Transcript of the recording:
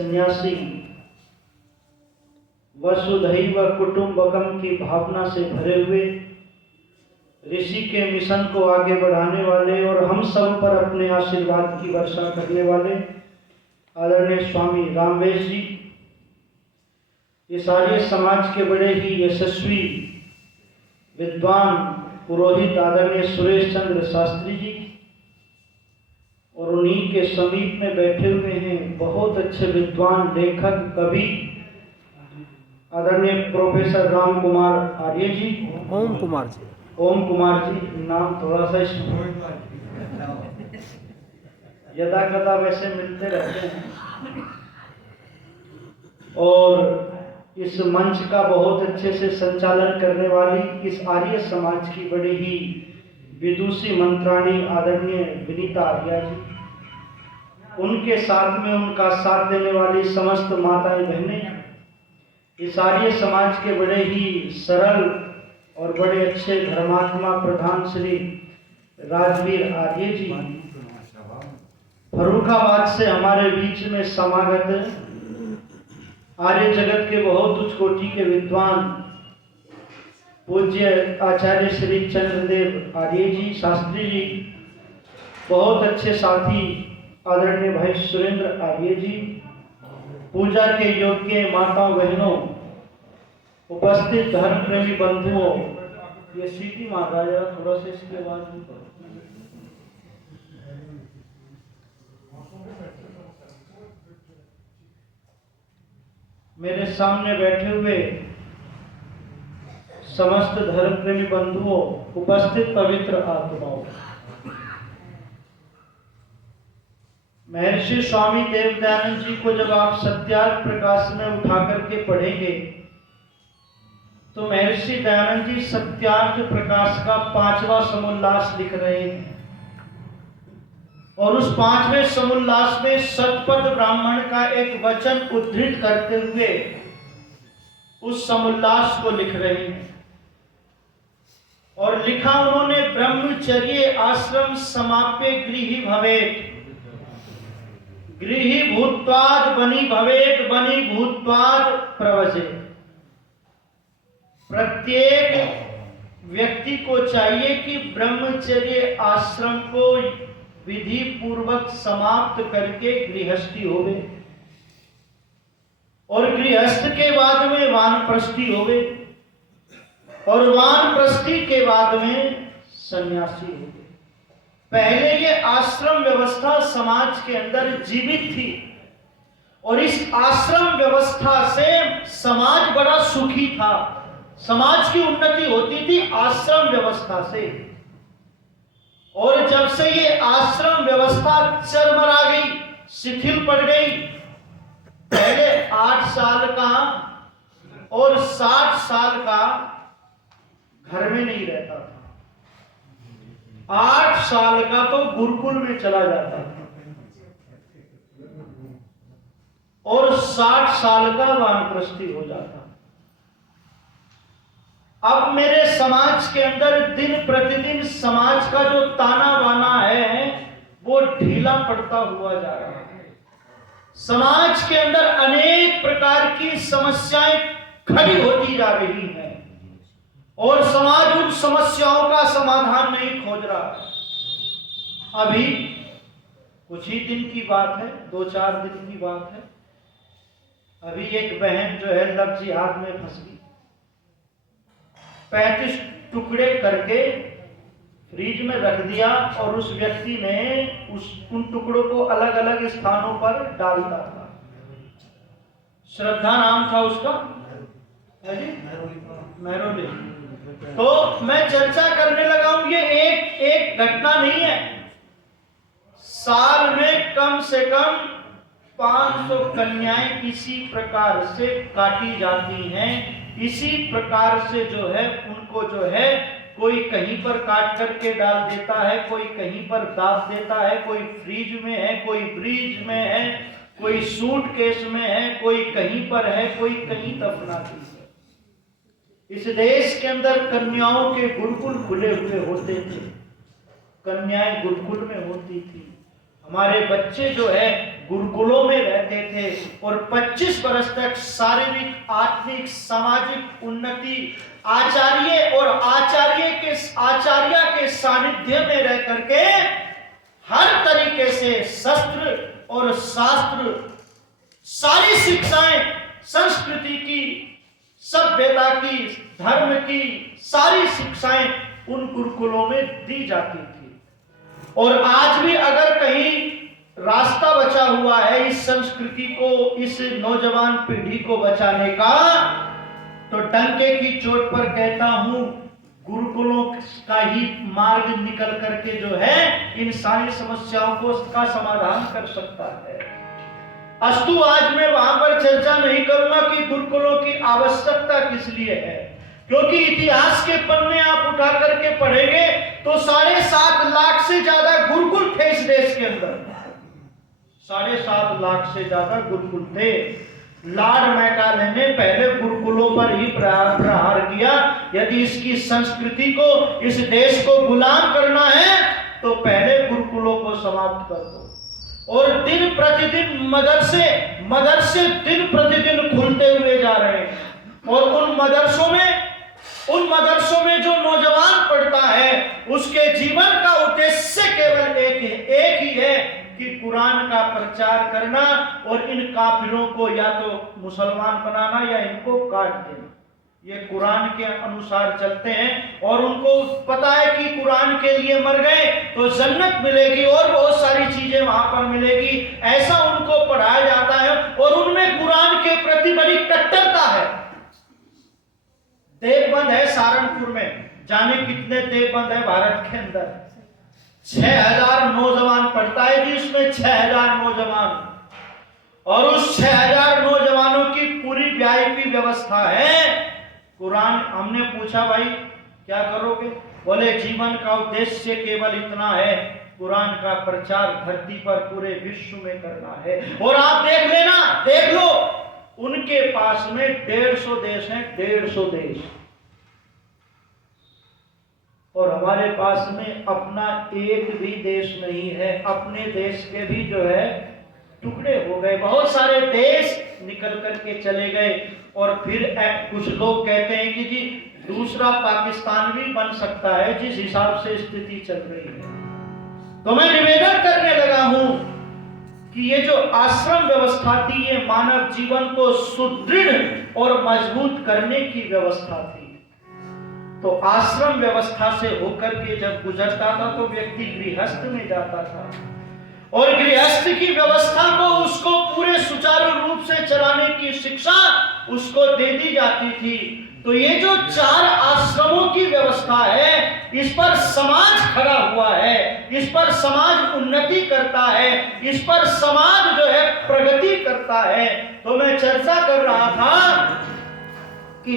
सन्यासी वसुधैव कुटुंबकम की भावना से भरे हुए ऋषि के मिशन को आगे बढ़ाने वाले और हम सब पर अपने आशीर्वाद की वर्षा करने वाले आदरणीय स्वामी रामवेश जी, इस आर्य समाज के बड़े ही यशस्वी विद्वान पुरोहित आदरणीय सुरेश चंद्र शास्त्री जी, और उन्हीं के समीप में बैठे हुए हैं बहुत अच्छे विद्वान लेखक कवि आदरणीय प्रोफेसर राम कुमार आर्य जी, ओम कुमार जी, नाम थोड़ा सा यदा कदा वैसे मिलते रहते हैं, और इस मंच का बहुत अच्छे से संचालन करने वाली इस आर्य समाज की बड़ी ही विदुषी मंत्राणी आदरणीय विनीता आर्या जी, उनके साथ में उनका साथ देने वाली समस्त माताएं बहनें, इस आर्य समाज के बड़े ही सरल और बड़े अच्छे धर्मात्मा प्रधान श्री राजवीर आर्य जी, फर्रुखाबाद से हमारे बीच में समागत आर्य जगत के बहुत उच्च कोटि के विद्वान पूज्य आचार्य श्री चंद्रदेव आर्य जी शास्त्री जी, बहुत अच्छे साथी आदरणीय भाई सुरेंद्र आर्य जी, पूजा के योग्य माताओं बहनों, उपस्थित धर्म प्रेमी बंधुओं, ये सीटी मार रहा है, थोड़ा सा इसके बाद मेरे सामने बैठे हुए समस्त धर्म प्रेमी बंधुओं, उपस्थित पवित्र आत्माओं, महर्षि स्वामी देव दयानंद जी को जब आप सत्यार्थ प्रकाश में उठा करके पढ़ेंगे तो महर्षि दयानंद जी सत्यार्थ प्रकाश का 5वां समुल्लास लिख रहे हैं, और उस 5वें समुल्लास में सतपथ ब्राह्मण का एक वचन उद्धृत करते हुए उस समुल्लास को लिख रहे हैं, और लिखा उन्होंने ब्रह्मचर्य आश्रम समाप्य गृही भवेत्, गृही भूत्वाद बनी भवेत्, बनी भूत्वाद प्रवजे। प्रत्येक व्यक्ति को चाहिए कि ब्रह्मचर्य आश्रम को विधि पूर्वक समाप्त करके गृहस्थी होवे, और गृहस्थ के बाद में वानप्रस्थी होवे, और वानप्रस्थी के बाद में सन्यासी होवे। पहले ये आश्रम व्यवस्था समाज के अंदर जीवित थी, और इस आश्रम व्यवस्था से समाज बड़ा सुखी था, समाज की उन्नति होती थी आश्रम व्यवस्था से। और जब से ये आश्रम व्यवस्था चरमरा गई, शिथिल पड़ गई, पहले 8 साल का और 60 साल का घर में नहीं रहता था, 8 साल का तो गुरुकुल में चला जाता था, और 60 साल का वानप्रस्थी हो जाता। अब मेरे समाज के अंदर दिन प्रतिदिन समाज का जो ताना बाना है वो ढीला पड़ता हुआ जा रहा है। समाज के अंदर अनेक प्रकार की समस्याएं खड़ी होती जा रही हैं, और समाज उन समस्याओं का समाधान नहीं खोज रहा है। अभी कुछ ही दिन की बात है, 2-4 दिन की बात है, अभी एक बहन जो है लव जिहाद में फंस गई, 35 टुकड़े करके फ्रिज में रख दिया, और उस व्यक्ति ने उन टुकड़ों को अलग अलग स्थानों पर डालता था। श्रद्धा नाम था उसका, है जी, मेहरोली। तो मैं चर्चा करने लगा हूं, ये एक घटना नहीं है, साल में कम से कम 500 कन्याएं इसी प्रकार से काटी जाती हैं। इसी प्रकार से जो है उनको जो है कोई कहीं पर काट करके डाल देता है, कोई कहीं पर दाब देता है, कोई फ्रिज में है, कोई ब्रीज में है, कोई सूटकेस में है, कोई कहीं पर है, कोई कहीं दफनाती है। इस देश के अंदर कन्याओं के गुरुकुल खुले हुए होते थे, कन्याएं गुरुकुल में होती थी, हमारे बच्चे जो है गुरुकुलों में रहते थे और 25 वर्ष तक शारीरिक, आत्मिक, सामाजिक उन्नति आचार्य और आचार्य के सानिध्य में रह करके हर तरीके से शस्त्र और शास्त्र, सारी शिक्षाएं, संस्कृति की, सभ्यता की, धर्म की सारी शिक्षाएं उन गुरुकुलों में दी जाती थी। और आज भी अगर कहीं रास्ता बचा हुआ है इस संस्कृति को, इस नौजवान पीढ़ी को बचाने का, तो डंके की चोट पर कहता हूं गुरुकुलों का ही मार्ग निकल करके जो है इन सारी समस्याओं को का समाधान कर सकता है। अस्तु आज मैं वहां पर चर्चा नहीं करूंगा कि गुरुकुलों की आवश्यकता किस लिए है, क्योंकि इतिहास के पन्ने आप उठा करके पढ़ेंगे तो 7.5 लाख से ज्यादा गुरुकुल थे इस देश के अंदर। 7.5 लाख से ज्यादा गुरुकुल थे। लॉर्ड मैकाले ने पहले गुरुकुलों पर ही प्रहार किया। यदि इसकी संस्कृति को, इस देश को गुलाम करना है तो पहले गुरुकुलों को समाप्त कर दो। और दिन प्रतिदिन मदरसे दिन प्रतिदिन खुलते हुए जा रहे हैं और उन मदरसों में जो नौजवान पढ़ता है उसके जीवन का उद्देश्य केवल एक ही है कि कुरान का प्रचार करना और इन काफिरों को या तो मुसलमान बनाना या इनको काट देना। ये कुरान के अनुसार चलते हैं और उनको पता है कि कुरान के लिए मर गए तो जन्नत मिलेगी और बहुत सारी चीजें वहां पर मिलेगी, ऐसा उनको पढ़ाया जाता है। और उनमें कुरान के प्रति बड़ी कट्टरता है। देवबंद है सहारनपुर में, जाने कितने देवबंद है भारत के अंदर। 6000 नौजवान पढ़ता है जी, उसमें 6000 नौजवान, और उस 6000 नौजवानों की पूरी वीआईपी व्यवस्था है। कुरान, हमने पूछा भाई क्या करोगे, बोले जीवन का उद्देश्य केवल इतना है, कुरान का प्रचार धरती पर पूरे विश्व में करना है। और आप देख लो उनके पास में 150 देश हैं, 150 देश, और हमारे पास में अपना एक भी देश नहीं है। अपने देश के भी जो है टुकड़े हो गए, बहुत सारे देश निकल करके चले गए। और फिर कुछ लोग कहते हैं कि जी दूसरा पाकिस्तान भी बन सकता है जिस हिसाब से स्थिति चल रही है। तो मैं निवेदन करने लगा हूं कि ये जो आश्रम व्यवस्था थी ये मानव जीवन को सुदृढ़ और मजबूत करने की व्यवस्था थी। तो आश्रम व्यवस्था से होकर के जब गुजरता था तो व्यक्ति गृहस्थ में जाता था और गृहस्थ की व्यवस्था को उसको पूरे सुचारू रूप से चलाने की शिक्षा उसको दे दी जाती थी। तो ये जो 4 आश्रमों की व्यवस्था है इस पर समाज खड़ा हुआ है, इस पर समाज उन्नति करता है, इस पर समाज जो है प्रगति करता है। तो मैं चर्चा कर रहा था कि